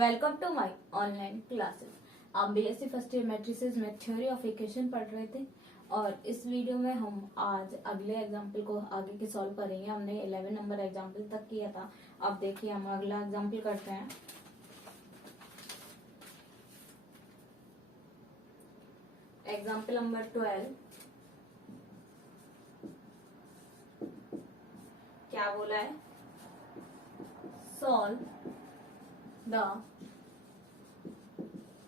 Welcome to my online classes. आप BSc first year matrices में theory of equation पढ़ रहे थे और इस वीडियो में हम आज अगले एग्जाम्पल को आगे की सॉल्व करेंगे। हमने 11 नंबर एग्जाम्पल तक किया था। अब देखिए हम अगला एग्जाम्पल करते हैं। Example number 12। क्या बोला है? Solve the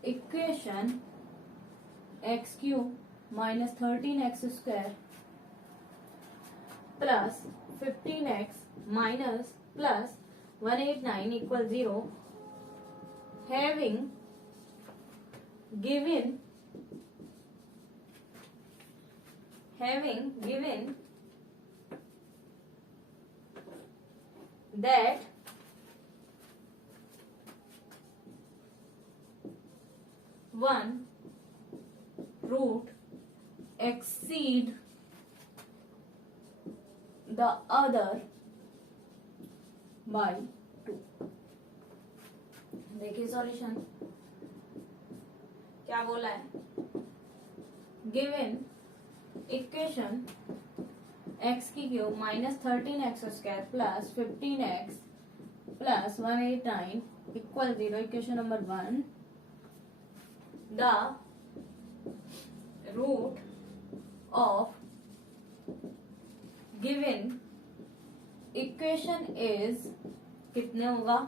equation x cube minus 13x square plus 15x minus plus 189 equal 0 having given that one root exceed the other by 2। देखिए सॉल्यूशन क्या बोला है। गिवन इक्वेशन एक्स की cube minus 13x square plus 15x plus 189 equal 0। Equation number 1, the root of given equation is कितने होगा?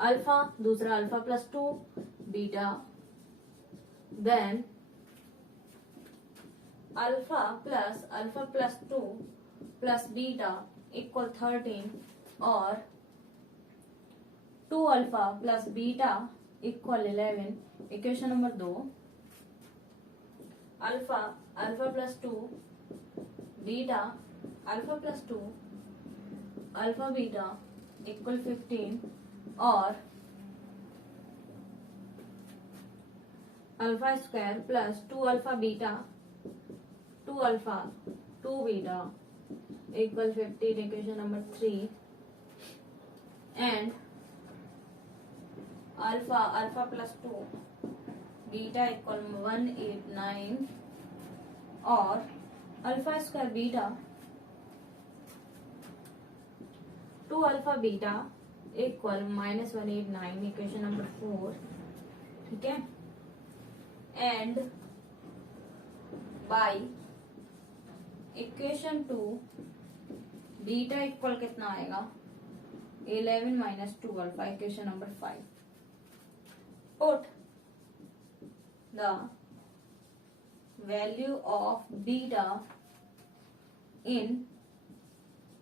Alpha, दूसरा alpha plus 2 beta, then alpha plus 2 plus beta equal 13 और 2 alpha plus beta equal 11। Equation number 2, alpha plus 2 beta alpha plus 2 alpha beta equal 15 और alpha square plus 2 alpha beta 2 alpha 2 beta equal 15। Equation number 3 and alpha plus 2 beta equal 189 और alpha square beta 2 alpha beta equal minus 189। Equation number 4, ठीक है। And by equation 2 beta equal कितना आएगा? 11 minus 2 alpha. Equation number 5, put the value of beta in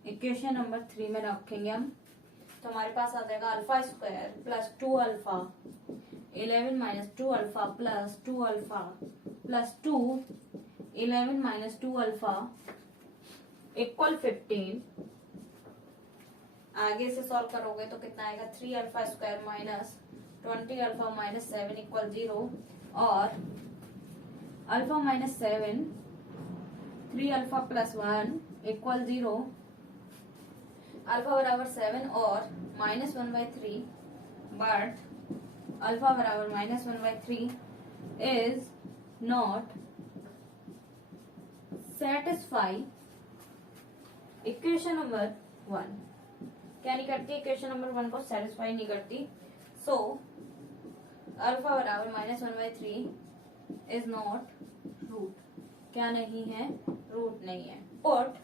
equation number 3 में रखेंगे हम, तो हमारे पास आ जाएगा alpha square plus 2 alpha 11 minus 2 alpha plus 2 alpha plus 2 11 minus 2 alpha equal 15। आगे से सॉल्व करोगे तो कितना आएगा? 3 alpha square minus 20 alpha minus 7 equal 0 और alpha minus 7 3 alpha plus 1 equal 0। Alpha बराबर 7 और माइनस 1/3 बट अल्फा बराबर minus 1/3 is not satisfy equation number 1। क्या नहीं करती? इक्वेशन नंबर 1 को सेटिस्फाई नहीं करती। सो अल्फा बराबर माइनस 1/3 इज नॉट रूट। क्या नहीं है? रूट नहीं है। पुट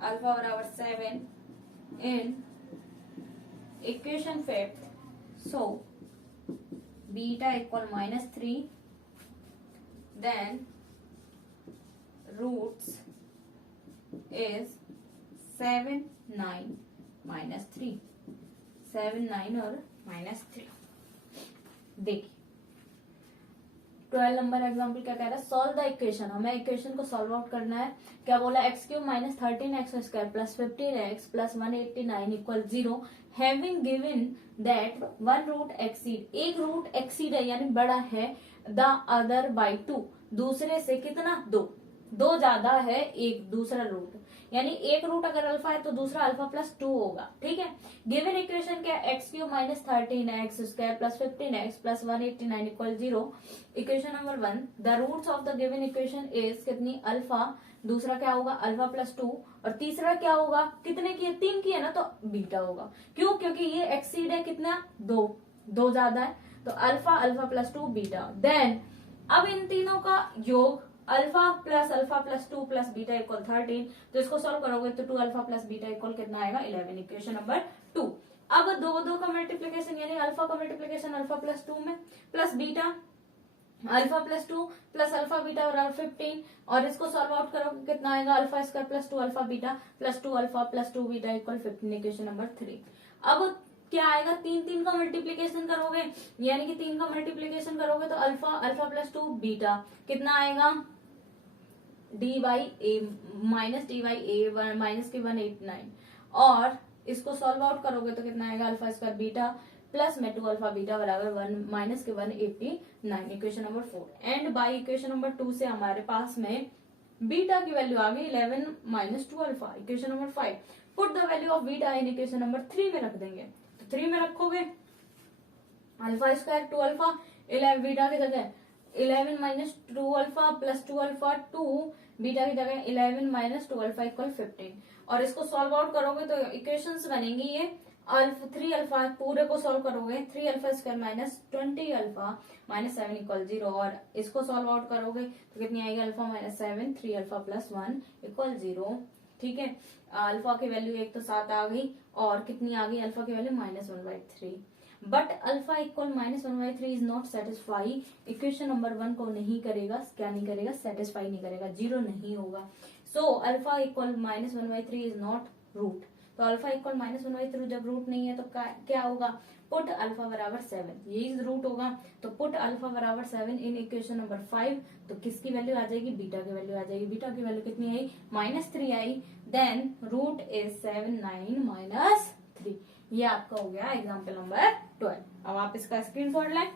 अल्फा बराबर 7 in equation 5, so beta equal minus 3, then roots is 7 9 minus 3, 7 9 और माइनस 3। देखिए 12 नंबर एग्जाम्पल क्या कह रहा है? Solve the equation. हमें इक्वेशन को सॉल्व आउट करना है। क्या बोला? X cube minus 13x square plus 15x plus 189 equal 0 having given that one root exceed, एक रूट एक्सीड है यानी बड़ा है, द अदर बाय 2, दूसरे से कितना? 2। दो ज्यादा है एक दूसरा रूट, यानी एक रूट अगर अल्फा है तो दूसरा अल्फा प्लस 2 होगा, ठीक है। गिवन इक्वेशन क्या है, X cube minus 13x² plus 15x plus 189 equal 0। Equation number 1, the roots of the given equation is कितनी, अल्फा, दूसरा क्या होगा अल्फा प्लस 2, और तीसरा क्या होगा, कितने की है, 3 की है ना, तो बीटा होगा। क्यों, क्योंकि ये एक्सीड है कितना, 2, 2 ज्यादा है, तो alpha, alpha plus 2 beta. Then अब इन तीनों का योग alpha plus 2 plus beta equal 13, तो इसको सॉल्व करोगे तो 2 अल्फा प्लस बीटा इक्वल कितना आएगा, 11। Equation number 2। अब दो का मल्टीप्लीकेशन, यानी अल्फा का मल्टीप्लीकेशन अल्फा प्लस 2 में, plus beta alpha plus 2 plus alpha beta बराबर 15, और इसको सॉल्व आउट करोगे कितना आएगा, alpha square plus 2 alpha beta plus 2 alpha plus 2 beta equal 15। Equation number 3। अब क्या आएगा, तीन का मल्टीप्लीकेशन करोगे, यानी कि 3 का मल्टीप्लीकेशन करोगे तो अल्फा, अल्फा प्लस 2 बीटा कितना आएगा, D by A minus d by A minus की 189, और इसको सॉल्व आउट करोगे तो कितना आएगा, अल्फा स्क्वायर बीटा प्लस में 2 अल्फा बीटा बराबर 1 माइनस के 189। Equation number 4। And by equation number 2 से हमारे पास में बीटा की वैल्यू आ गई 11 minus 2 alpha. Equation number 5, put the value of beta in equation number 3 में रख देंगे, तो 3 में रखोगे अल्फा स्क्वायर 2 अल्फा 11 बीटा की जगह 11 minus 2 alpha plus 2 alpha 2 beta की जगह 11 माइनस 2 अल्फा इक्वल 15, और इसको सॉल्व आउट करोगे तो इक्वेशंस बनेंगी ये, अल्फा 3 अल्फा पूरे को सॉल्व करोगे 3 alpha square minus 20 alpha minus 7 equal 0, और इसको सॉल्व आउट करोगे तो कितनी आएगी, alpha minus 7 3 alpha plus 1 equal 0, ठीक है। अल्फा की वैल्यू एक तो 7 आ गई, और कितनी आ गई, अल्फा की value -1/3, but alpha equal -1/3 is not satisfy. Equation number 1 को नहीं करेगा, क्या नहीं करेगा, सेटिस्फाई नहीं करेगा, 0 नहीं होगा। So alpha equal -1/3 is not root, तो अल्फा इक्वल -1/3 जब रूट नहीं है तो क्या होगा, पुट अल्फा बराबर 7, यही रूट होगा, तो पुट अल्फा बराबर 7 इन इक्वेशन नंबर 5, तो किसकी वैल्यू आ जाएगी, बीटा की वैल्यू आ जाएगी। बीटा की वैल्यू कितनी आई, -3 आई, देन रूट इज 7 9 -3। ये आपका हो गया एग्जाम्पल नंबर 12। अब आप इसका स्क्रीनशॉट लें।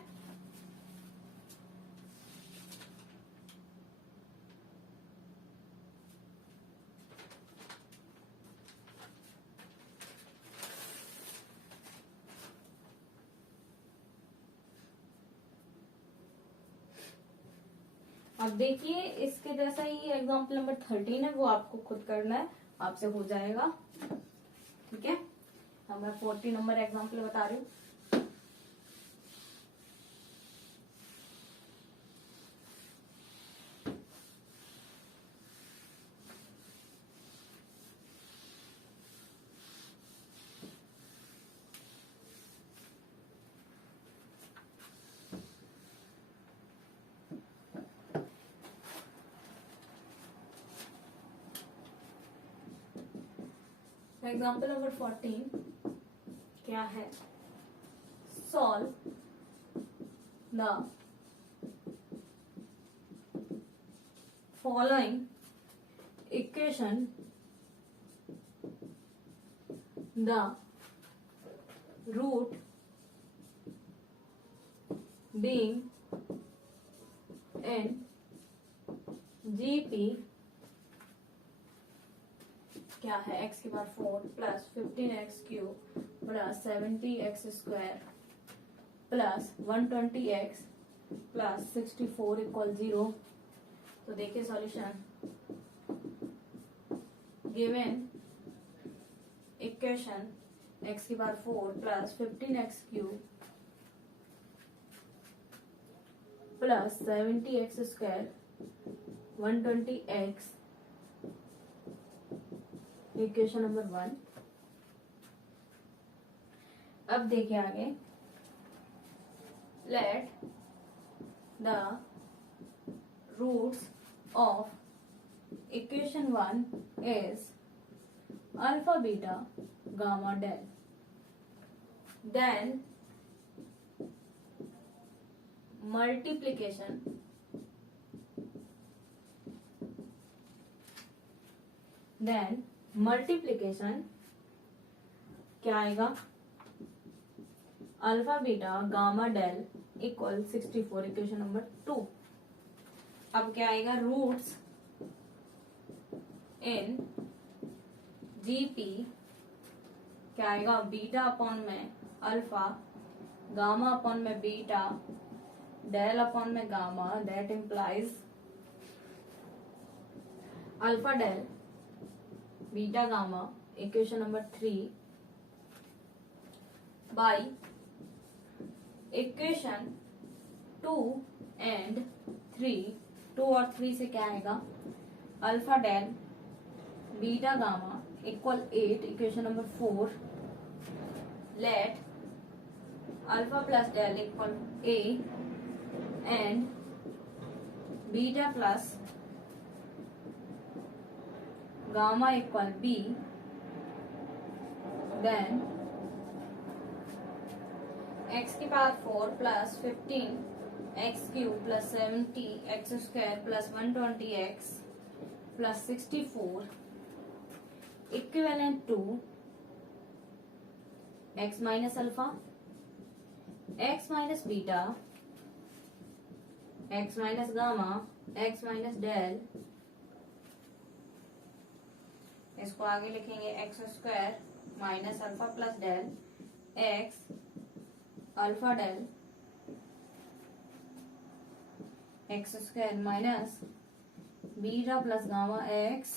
अब देखिए इसके जैसा ही एग्जाम्पल नंबर 13 है, वो आपको खुद करना है, आपसे हो जाएगा, ठीक है। अब मैं 40 नंबर एग्जाम्पल बता रही हूँ। एग्जाम्पल नंबर 14 क्या है, solve the following equation, the root being in GP क्या है, x की power 4 plus 15x³ plus 70x² plus 120x plus 64 equal 0। तो देखिए सॉल्यूशन, गिवन इक्वेशन x की power 4 plus 15x³ plus 70x² 120x, equation number 1। अब देखिए आगे, let the roots of equation 1 is alpha beta gamma del, then multiplication क्या आएगा, alpha beta gamma del equal 64, equation number 2। अब क्या आएगा, roots in GP क्या आएगा, बीटा अपॉन में अल्फा, गामा अपॉन में बीटा, डेल अपॉन में gamma, that implies alpha del beta gamma, equation number 3 by equation 2 and 3, 2 और 3 से क्या आएगा, alpha del beta gamma equal 8, equation number 4, let alpha plus del equal A and beta plus gamma equal B, then X की power 4 plus 15 X cube plus 70 X square plus 120 X plus 64 equivalent to X minus alpha, X minus beta, X minus gamma, x minus del, इसको आगे लिखेंगे X square minus alpha plus del x alpha del X square minus beta plus gamma X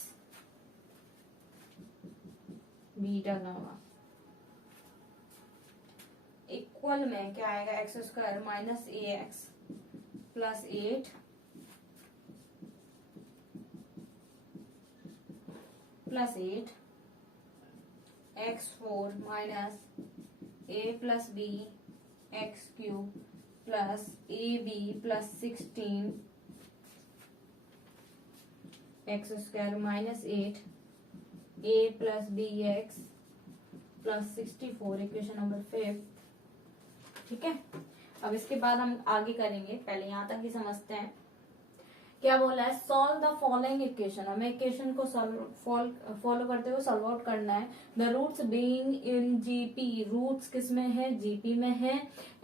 beta gamma equal में क्या आएगा, X square minus A X plus 8 plus 8 x4 minus a plus B X cube plus A b plus 16 X square minus 8 a plus B X plus 64, equation number 5। ठीक है, अब इसके बाद हम आगे करेंगे, पहले यहां तक ही समझते हैं। क्या बोला है, सॉल्व द फॉलोइंग इक्वेशन, हमें इक्वेशन को फॉलो करते हुए सॉल्व आउट करना है। The roots being in GP, roots किस में है, जीपी में है।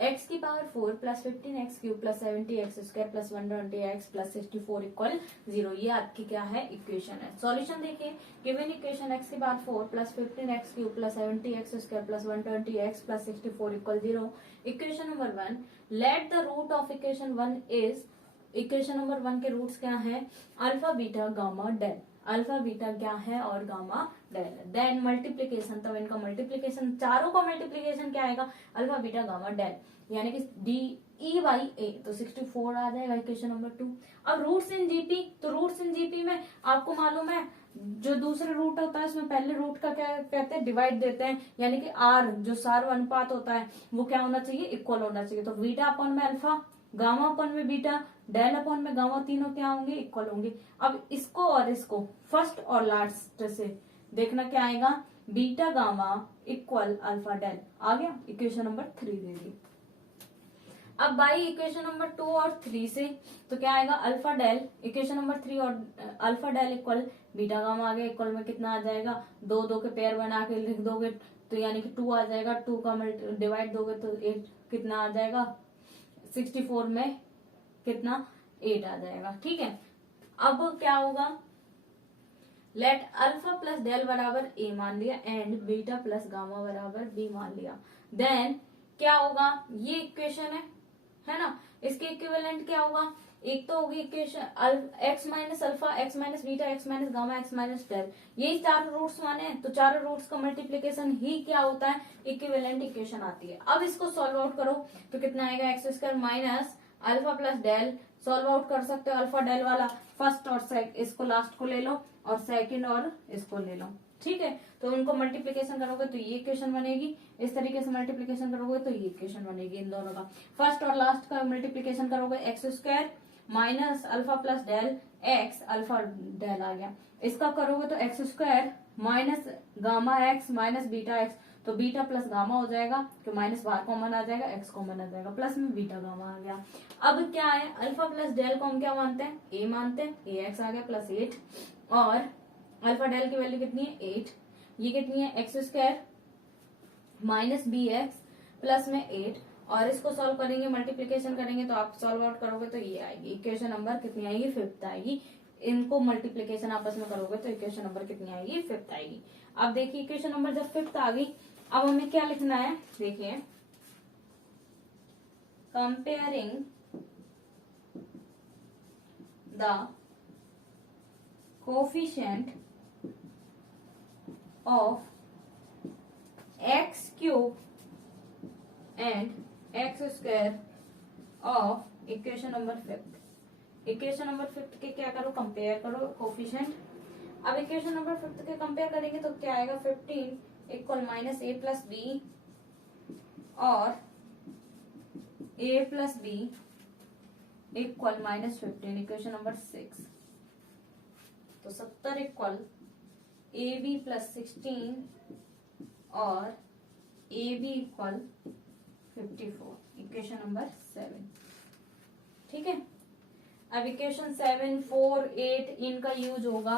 एक्स की power 4 plus 15 X cube plus 70 X square plus 120 X plus 64 equal 0, ये आपकी क्या है, इक्वेशन है। सॉल्यूशन देखिए, गिवन इक्वेशन एक्स की power 4 plus 15 X cube plus 70 X square plus 120 X plus 64 equal 0। Equation number 1, let the root of equation 1 is, equation number 1 के roots क्या है, alpha beta gamma del, alpha beta क्या है और gamma del. Then multiplication, तब इनका multiplication, चारों का मल्टीप्लीकेशन क्या आएगा, अल्फा बीटा गामा डेल, यानी कि डी ई बाई ए, तो 64 आ जाएगा इक्वेशन नंबर 2। अब रूट्स इन जीपी, तो रूट्स इन जीपी में आपको मालूम है जो दूसरे रूट होता है उसमें पहले रूट का क्या कहते हैं, डिवाइड देते हैं, यानी कि आर जो सार अनुपात होता है वो क्या होना चाहिए, इक्वल होना चाहिए। तो बीटा अपॉन में अल्फा, गामा अपॉन में बीटा, डेल अपॉन में गामा, तीनों क्या होंगे, इक्वल होंगे। अब इसको और इसको फर्स्ट और लास्ट से देखना क्या आएगा, beta gamma equal alpha del आ गया, इक्वेशन नंबर 3 दे दी। अब बाई इक्वेशन नंबर 2 और 3 से तो क्या आएगा, अल्फा डेल, इक्वेशन नंबर 3 और alpha del equal beta gamma आ गया, इक्वल में कितना आ जाएगा, दो दो के पेयर बना के लिख दोगे तो यानी कि 2 आ जाएगा, 2 का डिवाइड दोगे तो 8 कितना आ जाएगा, 64 में कितना 8 आ जाएगा। ठीक है, अब क्या होगा, लेट अल्फा प्लस डेल बराबर ए मान लिया एंड बीटा प्लस गामा बराबर बी मान लिया। देन क्या होगा, ये इक्वेशन है ना, इसके इक्विवेलेंट क्या होगा, एक तो होगी equation X minus alpha, X minus beta, X minus gamma, x minus del, यही चारों रूट्स माने हैं, तो चारों रूट्स का मल्टीप्लीकेशन ही क्या होता है, इक्विवेलेंट इक्वेशन आती है। अब इसको सॉल्व आउट करो तो कितना आएगा, X square minus alpha plus del, solve out कर सकते हो अल्फा डेल वाला, फर्स्ट और इसको लास्ट को ले लो और सेकंड और इसको ले लो। ठीक है, तो उनको मल्टीप्लीकेशन करोगे तो ये इक्वेशन बनेगी, इस तरीके से मल्टीप्लीकेशन करोगे तो ये इक्वेशन बनेगी, इन दोनों का फर्स्ट और लास्ट का मल्टीप्लीकेशन करोगे, x square minus alpha plus del x, alpha del आ गया, इसका करोगे तो x square minus gamma x minus beta x, तो बीटा प्लस गामा हो जाएगा, तो माइनस बाहर कॉमन आ जाएगा, एक्स कॉमन आ जाएगा, प्लस में बीटा गामा आ गया। अब क्या है, अल्फा प्लस डेल को हम क्या मानते हैं, ए मानते हैं, ए एक्स आ गया प्लस 8, और अल्फा डेल की वैल्यू कितनी है 8, ये कितनी है X square minus B X plus में 8, और इसको सॉल्व करेंगे, मल्टीप्लीकेशन करेंगे तो आप सॉल्व आउट करोगे तो ये आएगी, इक्वेशन नंबर कितनी आएगी, 5th आएगी इनको मल्टीप्लीकेशन आपस में करोगे तो इक्वेशन नंबर कितनी आएगी, 5th आएगी। अब देखिए इक्वेशन नंबर जब 5th आ गई, अब हमें क्या लिखना है, देखिए comparing the coefficient of x cube and x square of equation number 5th। Equation number 5th के क्या करो, कंपेयर करो कोफिशिएंट। अब इक्वेशन नंबर 5th के कंपेयर करेंगे तो क्या आएगा, 15 equal minus a plus b और a plus b equal minus 15, equation number 6। तो 70 इक्वल ए बी प्लस 16 और a b equal 54, equation number 7। ठीक है, अब इक्वेशन 7, 4, 8 इनका यूज होगा।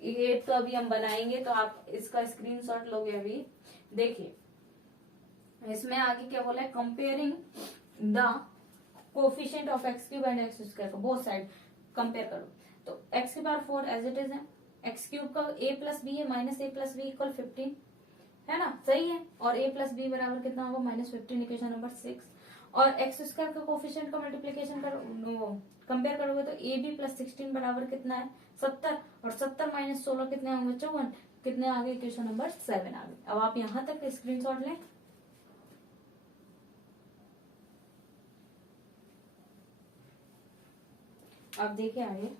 8 तो अभी हम बनाएंगे तो आप इसका स्क्रीनशॉट लोगे अभी। देखिए इसमें आगे क्या बोला है, comparing the coefficient of x cube and x square को बोथ साइड कंपेयर करो। तो एक्स की पावर 4 एज इट इज है, एक्स क्यूब का ए प्लस बी है, minus a plus b equal 15 है ना, सही है। और ए प्लस बी बराबर कितना होगा, माइनस 15, इक्वेशन नंबर 6। और एक्स स्क्वायर का कोफिशिएंट का मल्टीप्लीकेशन करो, कंपेयर करोगे तो ए बी प्लस 16 बराबर कितना है, 70। और 70 माइनस 16 कितने होंगे, 54। कितने आ गए, इक्वेशन नंबर 7 आ गए। अब आप यहां तक स्क्रीनशॉट लें। अब देखिए आगे,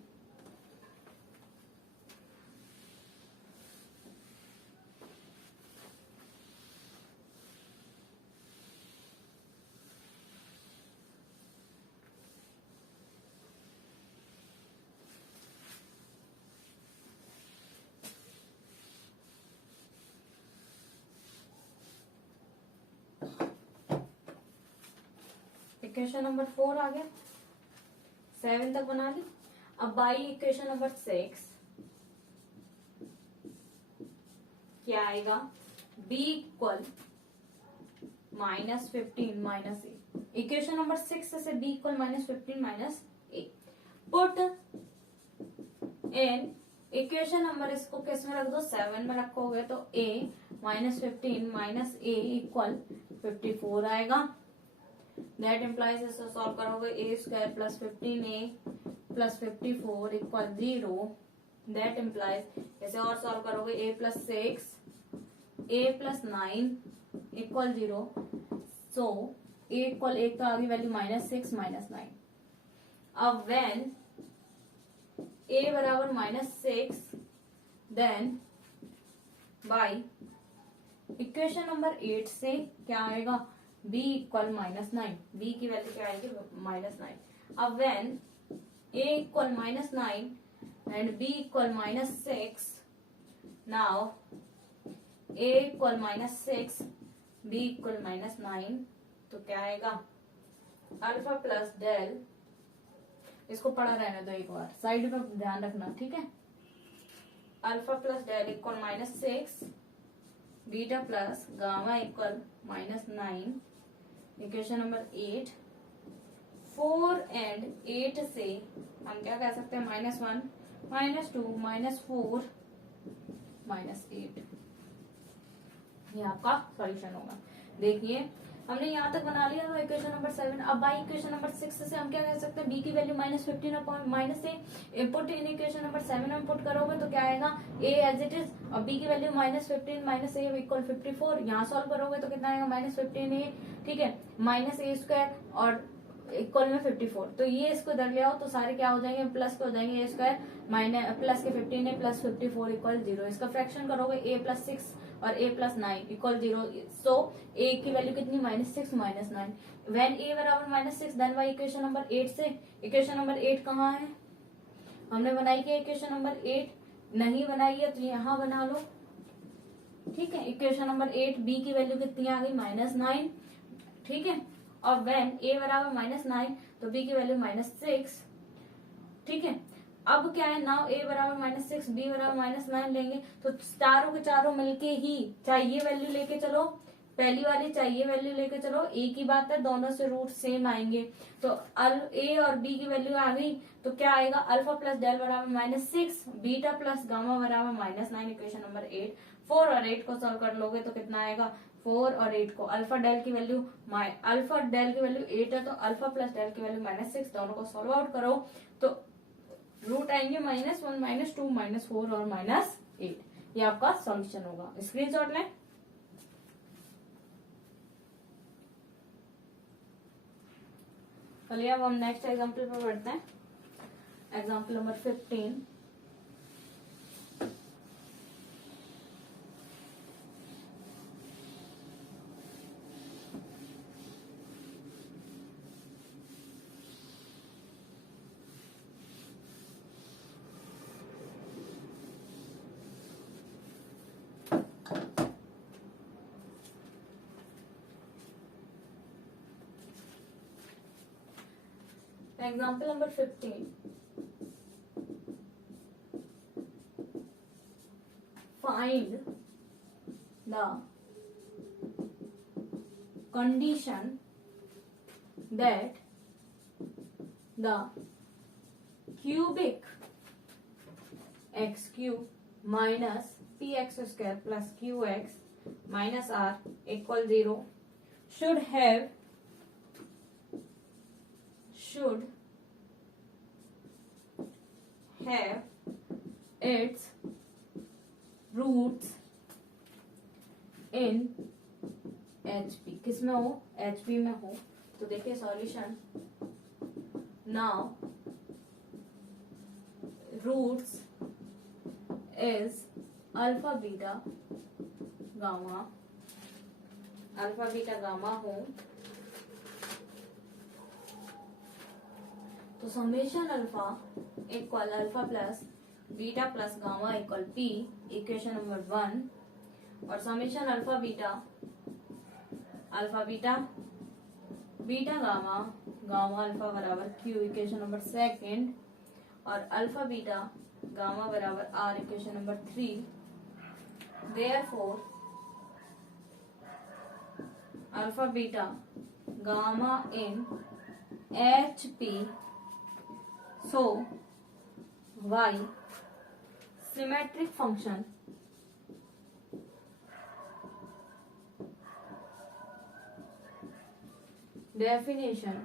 इक्वेशन नंबर 4 आ गया, 7 तक बना ली। अब बाई इक्वेशन नंबर 6 क्या आएगा, b इक्वल माइनस 15 माइनस ए। इक्वेशन नंबर 6 से b equal minus 15 minus A put in equation number, इसको किस में रख दो, 7 में रखोगे तो a minus 15 minus a equal 54 आएगा। दैट इम्प्लाइज इसको सॉल्व करोगे a square plus 15a plus 54 equal 0। That implies इसे और सॉल्व करोगे a plus 6 a plus 9 equal 0। So a equal 1 तो आगे वैल्यू माइनस 6 माइनस 9। अब व्हेन ए बराबर minus 6 then by equation number 8 से क्या आएगा, b इक्वल माइनस 9, b की वैल्यू क्या आएगी, माइनस 9। अब when a equal minus 9 and b equal minus 6, now a equal minus 6 b equal minus 9, तो क्या आएगा, अल्फा प्लस डेल, इसको पढ़ा रहने दो एक बार, साइड में ध्यान रखना, ठीक है। Alpha plus del equal minus 6 beta plus gamma equal minus 9, equation number 8। 4 and 8 से हम क्या कह सकते हैं, -1 -2 -4 -8, ये आपका सॉल्यूशन होगा। देखिए हमने यहाँ तक बना लिया तो इक्वेशन नंबर 7। अब बाई इक्वेशन नंबर 6 से हम क्या कह सकते हैं, b की वैल्यू -15 अपॉन माइनस ए, इनपुट इन इक्वेशन नंबर 7 में पुट करोगे तो क्या आएगा, a एज इट इज और b की वैल्यू -15 माइनस ए इक्वल 54। यहाँ सॉल्व करोगे तो कितना आएगा, -15a, ठीक है, माइनस ए स्क्वायर और इक्वल में 54। तो ये इसको इधर ले आओ तो सारे क्या हो जाएंगे, प्लस के हो जाएंगे, ए स्क्वायर माइनस प्लस के 15 प्लस 54 इक्वल 0। इसका फ्रैक्शन करोगे a प्लस 6 और a plus 9 equal 0। So a की वैल्यू कितनी, -6 -9। व्हेन a बराबर -6 देन बाई इक्वेशन नंबर 8 से, इक्वेशन नंबर 8 कहाँ है, हमने बनाई क्या इक्वेशन नंबर 8, नहीं बनाई है तो यहाँ बना लो, ठीक है। इक्वेशन नंबर 8 b की वैल्यू कितनी आ गई, -9, ठीक है। और व्हेन a बराबर -9 तो b की वैल्यू -6, ठीक है। अब क्या है, नाउ a बराबर -6 b बराबर -9 लेंगे तो चारों के चारों मिलके ही, चाहे ये वैल्यू लेके चलो पहली वाली चाहिए वैल्यू लेके चलो, एक ही बात है, दोनों से रूट सेम आएंगे। तो ए और बी की वैल्यू आ गई, तो क्या आएगा, अल्फा प्लस डेल बराबर -6, बीटा प्लस गामा बराबर -9, इक्वेशन नंबर 8। 4 और 8 को सॉल्व कर लोगे तो कितना आएगा, 4 और 8 को अल्फा डेल की वैल्यू 8 है, तो अल्फा प्लस डेल की वैल्यू -6, दोनों को सॉल्व आउट करो तो रूट आएंगे -1, -2, -4 और -8। ये आपका सॉल्यूशन होगा। स्क्रीनशॉट लें। चलिए अब हम नेक्स्ट एग्जाम्पल पर बढ़ते हैं। Example number 15। Example number 15. Find the condition that the cubic x cube minus px square plus qx minus r equal 0 should have its roots in HP। किस में हो, HP में हो। तो देखिए solution, now roots is alpha beta gamma हो तो summation alpha equal alpha plus beta plus gamma equal P, equation number 1। और summation alpha beta beta gamma alpha बराबर क्यू, इक्वेशन नंबर 2। और अल्फा बीटा गामा बराबर R, equation number 3। Therefore alpha beta gamma in HP, so y symmetric function definition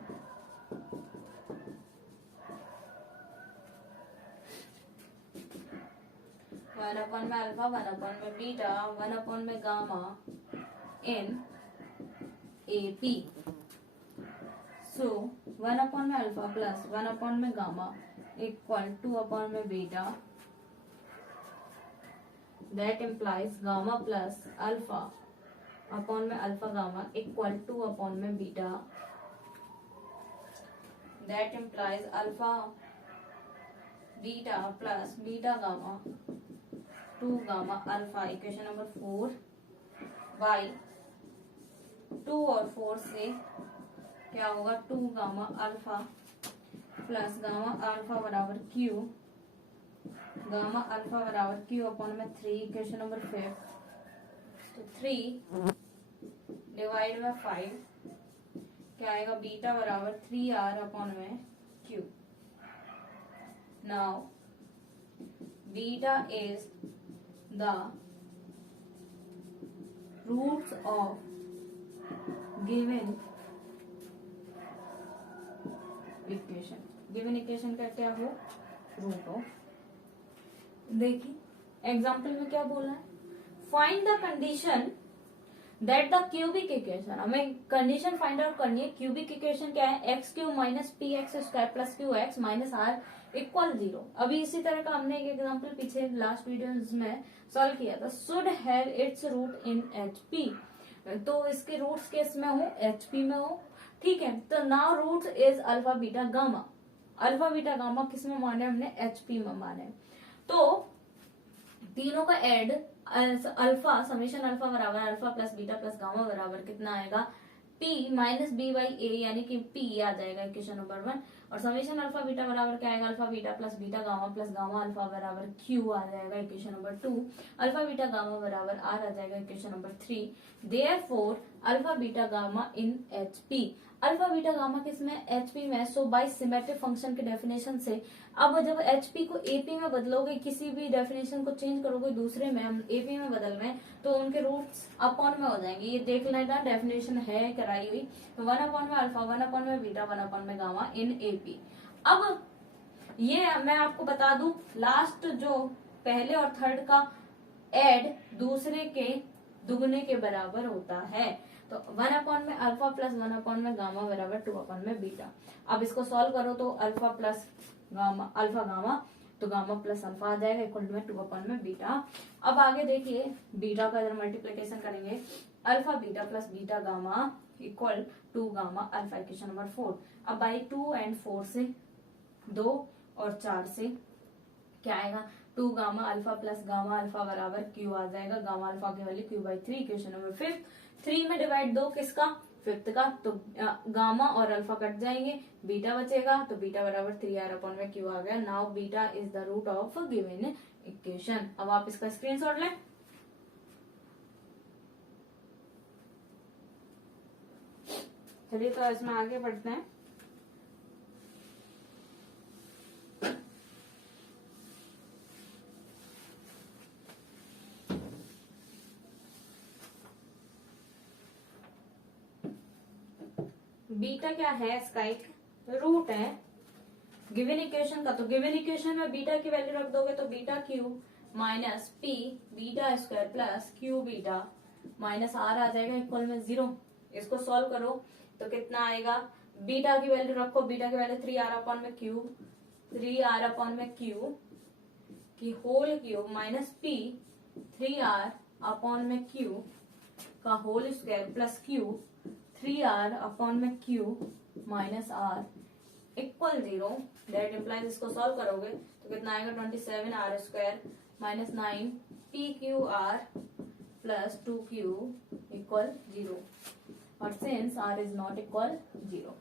one upon में alpha, one upon में beta, one upon में gamma इन AP। सो 1 upon में alpha plus 1 upon में gamma equal 2 upon में beta, that implies gamma plus alpha upon में alpha gamma equal 2 upon में beta, that implies alpha beta plus beta gamma 2 gamma alpha, equation number 4। By 2 और 4 से क्या होगा, 2 gamma alpha plus gamma alpha बराबर Q, gamma alpha बराबर Q upon में 3, equation number 5। तो 3 डिवाइड बाय 5 क्या आएगा, बीटा बराबर 3r अपॉन में Q. Now beta is the roots of given equation का क्या हो, रूट ऑफ। देखिए एग्जाम्पल में क्या बोला है, find the condition that the cubic equation, हमें कंडीशन फाइंड आउट करनी है। क्यूबिक इक्वेशन क्या है, X cube minus P X square plus Q X minus R equal 0। अभी इसी तरह का हमने एक एग्जाम्पल पीछे लास्ट वीडियो में सॉल्व किया था। Should have its root in HP, तो इसके रूट्स किस में हो, HP में हो। ठीक है, तो now roots is alpha beta gamma. Alpha beta gamma किस में माने, हमने HP में माने। तो तीनों का एड अल्फा, समेशन अल्फा बराबर alpha plus beta plus gamma बराबर कितना आएगा, P माइनस बी बाई ए, यानी कि P आ जाएगा इक्वेशन नंबर 1। और समेशन अल्फा बीटा बराबर क्या आएगा, alpha beta plus gamma alpha बराबर Q आ जाएगा equation number 2। Alpha beta gamma बराबर R आ जाएगा equation number 3। Therefore alpha beta gamma in HP, alpha beta gamma किसमें, HP में। सो बाय सिमेट्रिक फंक्शन के डेफिनेशन से अब जब HP को AP में बदलोगे, किसी भी डेफिनेशन को चेंज करोगे दूसरे में, हम AP में बदल रहे हैं तो उनके रूट्स अपॉन में हो जाएंगे। ये देख लेना, डेफिनेशन है कराई हुई। तो 1 में अल्फा, 1 में बीटा, 1 में गामा इन AP। अब ये मैं आपको बता दूं, लास्ट जो पहले और थर्ड का एड दूसरे के दुगने के बराबर होता है। तो 1 में अल्फा प्लस 1 में गामा बराबर 2 में बीटा। अब इसको सॉल्व करो तो alpha plus gamma, alpha gamma, तो गामा प्लस अल्फा आ जाएगा इक्वल में 2 में बीटा। अब आगे देखिए, बीटा का अगर मल्टीप्लीकेशन करेंगे, alpha beta plus beta gamma equal 2 gamma alpha equation number 4। अब बाई 2 एंड 4 से 2 और 4 से क्या आएगा, 2 gamma alpha plus gamma alpha बराबर Q आ जाएगा। गामा अल्फा की वैल्यू Q/3 इक्वेशन नंबर 5। 3 में डिवाइड 2 किसका, 5th का, तो गामा और अल्फा कट जाएंगे, बीटा बचेगा, तो बीटा बराबर 3r/Q आ गया। Now beta is the root of given equation. अब आप इसका स्क्रीनशॉट लें। चलिए तो इसमें आगे बढ़ते हैं। बीटा क्या है, इसका एक रूट है गिवन इक्वेशन का। तो गिवन इक्वेशन में बीटा की वैल्यू रख दोगे तो beta q minus P beta square plus Q beta minus r आ जाएगा इक्वल में 0। इसको सॉल्व करो तो कितना आएगा, बीटा की वैल्यू रखो, बीटा की वैल्यू 3r/Q की whole cube minus P 3r/Q का whole square plus Q 3r/Q minus R equal 0। That implies, इसको सॉल्व करोगे तो कितना आएगा, 27r² minus 9pqr plus 2q equal 0। और since r is not equal 0,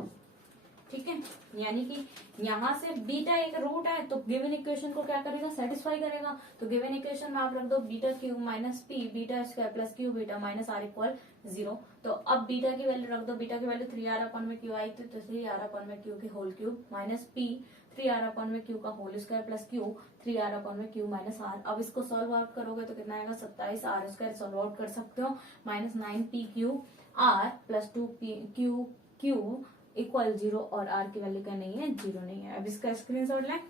ठीक है, यानी कि यहाँ से बीटा एक रूट है तो गिवन इक्वेशन को क्या करेगा, सेटिस्फाई करेगा। तो गिवन इक्वेशन में आप रख दो beta cube minus P beta square plus Q beta minus R equal 0। तो अब बीटा की वैल्यू रख दो, बीटा की वैल्यू 3r/Q आई थी तो 3r/Q की whole cube minus P 3r/Q का whole square plus Q 3r/Q minus R. अब इसको सॉल्व आउट करोगे तो कितना आएगा, 27r² सॉल्व आउट कर सकते हो, minus 9pqr plus 2pq equal 0 और r की वैल्यू क्या नहीं है, 0 नहीं है। अब इसका स्क्रीनशॉट लें।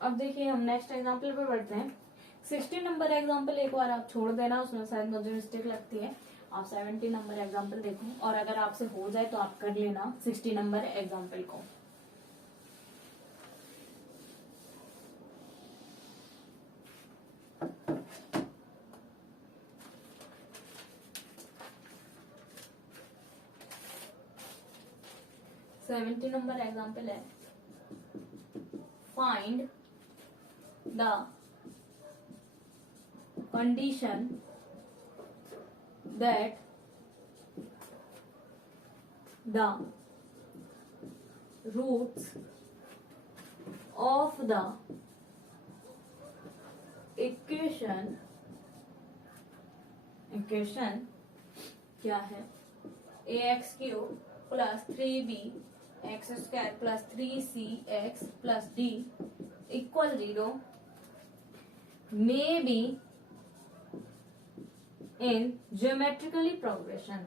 अब देखिए हम नेक्स्ट एग्जांपल पे बढ़ते हैं। 16 नंबर एग्जांपल एक बार आप छोड़ देना, उसमें शायद मुझे मिस्टेक लगती है। आप 17 नंबर एग्जांपल देखो और अगर आपसे हो जाए तो आप कर लेना 16 नंबर एग्जांपल को। सेवेंटी नंबर एग्जाम्पल है, find the condition that the roots of the equation क्या है, ax³ plus 3bx² plus 3cx plus d equal 0 may be in geometrical progression।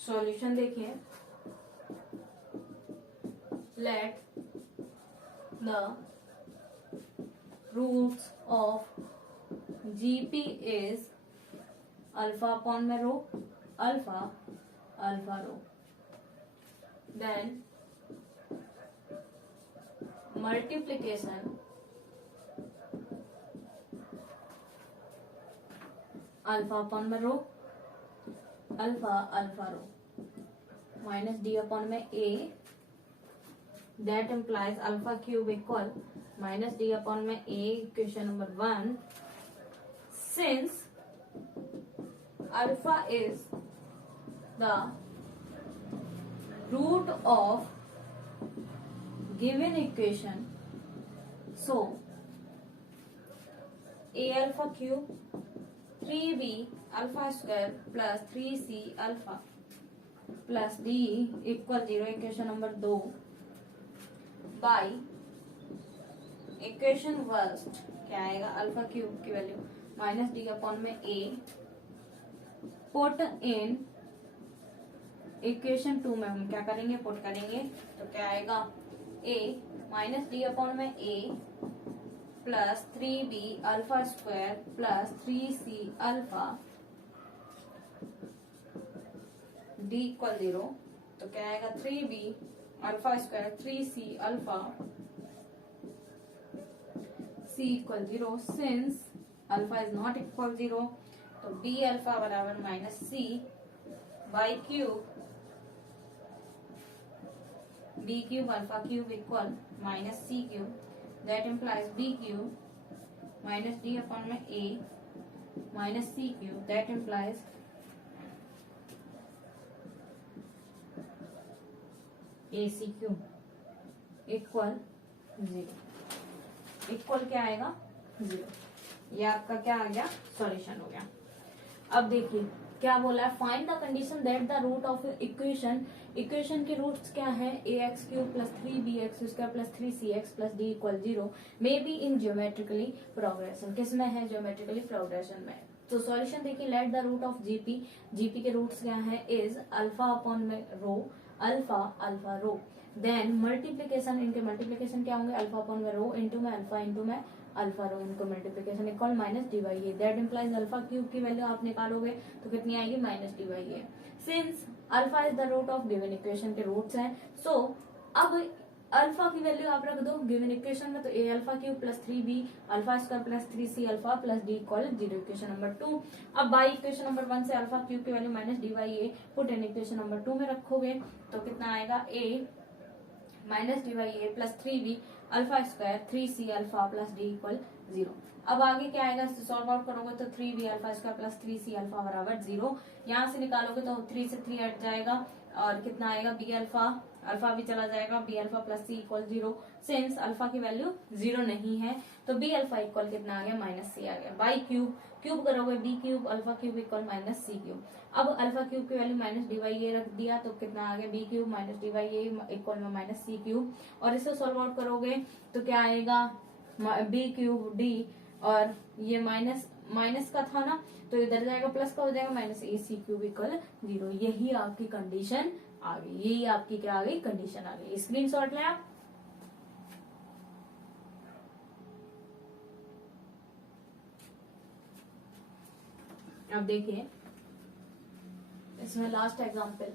Solution देखिए, let the roots of GP is alpha upon में rho alpha rho, then multiplication alpha upon में rho, alpha alpha rho minus d upon में a, that implies alpha cube equal minus d upon में a, equation number 1. Since alpha is the root of given equation, so a alpha cube 3b alpha square plus 3c alpha plus d equal 0, equation number 2. By equation first क्या आएगा, alpha cube की value minus d upon में a, put in equation 2 में हम क्या करेंगे, put करेंगे तो क्या आएगा, a माइनस डी अपॉन में a plus 3b alpha square plus 3c alpha d equal 0, तो क्या आएगा 3b alpha square 3c alpha c equal 0. Since alpha is not equal 0, तो b अल्फा बराबर minus c by cube b cube alpha cube equal minus c cube, that implies b cube minus d upon में a minus c cube, that implies ac cube equal 0. Equal क्या आएगा, 0. ये आपका क्या आ गया, solution हो गया. अब देखिए क्या बोला है, find the condition that the root of equation, equation के रूट्स क्या है, a x cube plus 3bx square plus 3cx plus d equal 0 may be in geometrically progression. किसमें है, ज्योमेट्रिकली प्रोग्रेशन में. तो सॉल्यूशन देखिए, let the root of GP, GP के roots क्या है, इज अल्फा अपॉन में rho, alpha alpha rho, then multiplication, इनके मल्टीप्लीकेशन क्या होंगे, अल्फा अपॉन में रो इंटू में अल्फा इंटू में अल्फा रो, इनको multiplication equal minus d by a, that implies alpha cube की वैल्यू आप निकालोगे तो कितनी आएगी, minus d by a. Since alpha is the root of given equation के रूट्स हैं, सो अब अल्फा की वैल्यू आप रख दो गिवन इक्वेशन में, तो a alpha cube plus 3b alpha square plus 3c alpha plus d equal 0, equation number 2. अब बाई इक्वेशन नंबर 1 से अल्फा क्यूब की value minus d by a put in equation number 2 में रखोगे तो कितना आएगा, a minus d by a plus 3b alpha square 3c alpha plus d equal 0. अब आगे क्या आएगा, सॉल्व आउट करोगे तो 3b alpha square plus 3c alpha बराबर 0. यहाँ से निकालोगे तो 3 से 3 हट जाएगा और कितना आएगा, b अल्फा, अल्फा भी चला जाएगा, b alpha plus c equal 0. Since alpha की वैल्यू 0 नहीं है तो b अल्फा इक्वल कितना आ गया, माइनस c आ गया. बाई क्यूब, क्यूब करोगे b cube alpha cube equal minus c cube. अब अल्फा क्यूब की वैल्यू माइनस डी बाई ए रख दिया तो कितना आ गया, b cube minus d by A equal में माइनस c क्यूब, और इसे सॉल्व आउट करोगे तो क्या आएगा, b क्यूब d, और ये माइनस माइनस का था ना तो इधर जाएगा प्लस का हो जाएगा, माइनस ए सी क्यूब इक्वल 0. यही आपकी कंडीशन आ गई, यही आपकी क्या आ गई, कंडीशन आ गई. स्क्रीनशॉट लें आप. अब देखिए इसमें लास्ट एग्जांपल,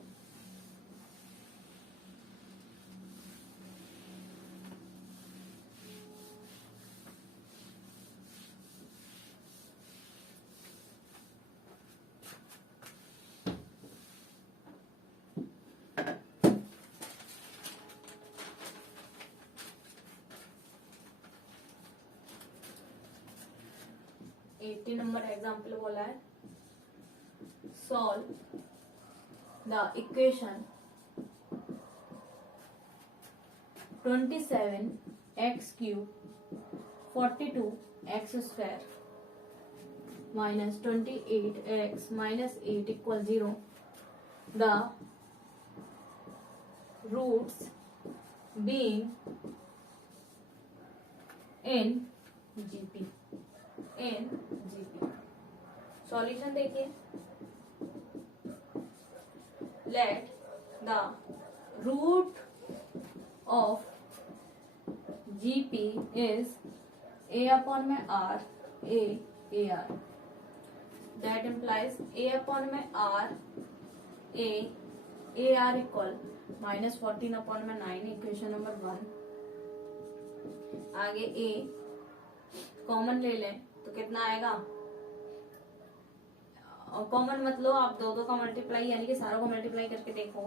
नंबर एग्जांपल बोला है, solve the equation 27x cube 42x square minus 28x minus 8 equal 0. The roots being in GP, in GP. Solution देखिए, let the root of GP is a upon में r, a r, that implies a upon में r, a r equal minus 14 upon में 9, equation number 1. आगे a common ले लें तो कितना आएगा, कॉमन मत लो, आप दो का मल्टीप्लाई यानी कि सारों को मल्टीप्लाई करके देखो।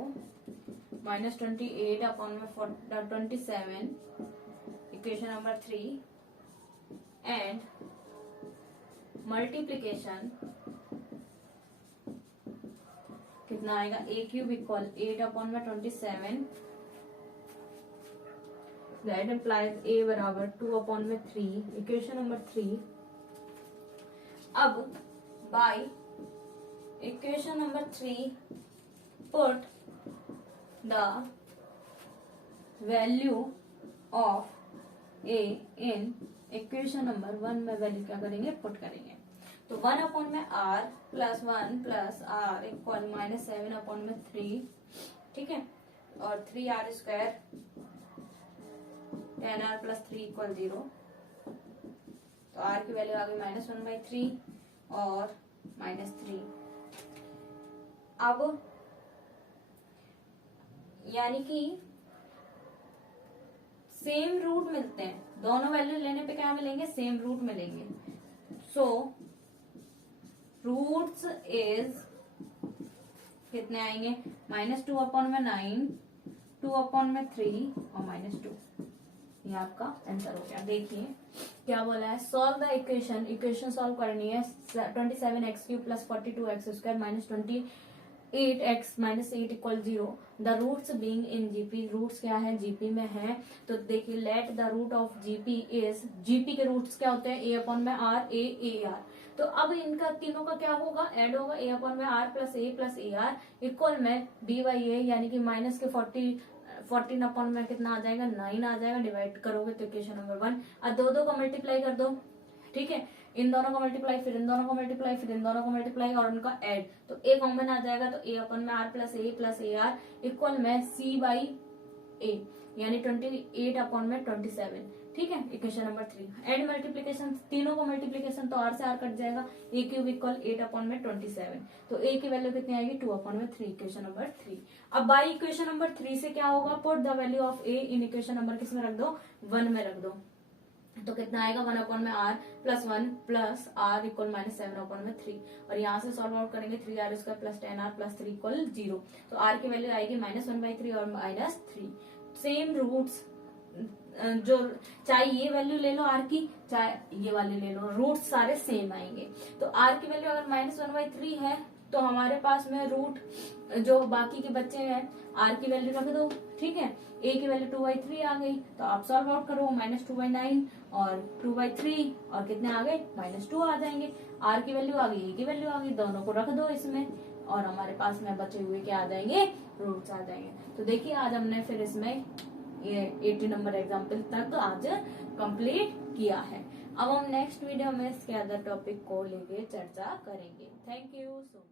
-28 अपॉन में 27 इक्वेशन नंबर 3 एंड मल्टीप्लीकेशन कितना आएगा, a क्यूब इक्वल 8 अपॉन में 27 दैट इम्प्लाइज a बराबर 2 अपॉन में 3 इक्वेशन नंबर 3। अब by equation number 3 put the value of a in equation number 1 में वैल्यू क्या करेंगे, पुट करेंगे। तो 1 अपॉन में r plus 1 plus r equal -7 upon में 3, ठीक है, और 3r square 10r plus 3 equal 0। तो r की वैल्यू आ गई -1/3 और -3। अब यानी कि सेम रूट मिलते हैं, दोनों वैल्यू लेने पे क्या मिलेंगे, सेम रूट मिलेंगे। सो रूट्स इज कितने आएंगे, -2 अपॉन में 9, 2 अपॉन में 3 और -2। ये आपका आंसर हो गया। देखिए क्या बोला है, solve the equation, equation solve करनी है 27x³ plus 42x² minus 28x minus 8 equal 0। The roots being in GP, roots क्या है, जीपी में है। तो देखिए let the root of GP is, GP के रूट्स क्या होते हैं, a अपॉन में r, a आर। तो अब इनका तीनों का क्या होगा, ऐड होगा, a अपॉन में r plus a r equal में b/a यानी कि माइनस के 14 अपॉन में कितना आ जाएगा, 9 आ जाएगा। डिवाइड करोगे तो इक्वेशन नंबर 1। अब दो का मल्टीप्लाई कर दो, ठीक है, इन दोनों का मल्टीप्लाई, फिर इन दोनों का मल्टीप्लाई, फिर इन दोनों का मल्टीप्लाई और उनका ऐड। तो a कॉमन आ जाएगा, तो a अपन में r plus a r equal में c/a यानी 28 अपॉन में 27, ठीक है, इक्वेशन नंबर 3। एड मल्टीप्लीकेशन, तीनों का मल्टीप्लीकेशन तो r से r कट जाएगा, a क्यूब इक्वल 8 अपॉन में 27। तो a की वैल्यू कितनी आएगी, 2 अपॉन में 3, इक्वेशन नंबर 3। अब बाई इक्वेशन नंबर 3 से क्या होगा, put the value of a in equation number किस में रख दो, 1 में रख दो। तो कितना आएगा, 1 अपॉन में r plus 1 plus r equal -7 upon में 3। और यहाँ से सॉल्व आउट करेंगे, 3r square plus 10r plus 3 equal 0। तो r की वैल्यू आएगी -1/3 और -3। सेम रूट्स, जो चाहे ये वैल्यू ले लो r की, चाहे ये वाली ले लो, रूट्स सारे सेम आएंगे। तो r की वैल्यू अगर -1/3 है तो हमारे पास में रूट जो बाकी के बच्चे हैं r की वैल्यू रख दो, ठीक है, a की वैल्यू 2/3 आ गई। तो आप सॉल्व आउट करो, -2/9 और 2/3 और कितने आ गए, -2 आ जाएंगे। r की वैल्यू आ गई, a की वैल्यू आ गई, दोनों को रख दो इसमें और हमारे पास में बचे हुए क्या आ जाएंगे, रूट्स आ जाएंगे। तो देखिए आज हमने फिर इसमें ये 80 नंबर एग्जाम्पल तक आज कंप्लीट किया है। अब हम नेक्स्ट वीडियो में इसके अदर टॉपिक को लेके चर्चा करेंगे। Thank you so much.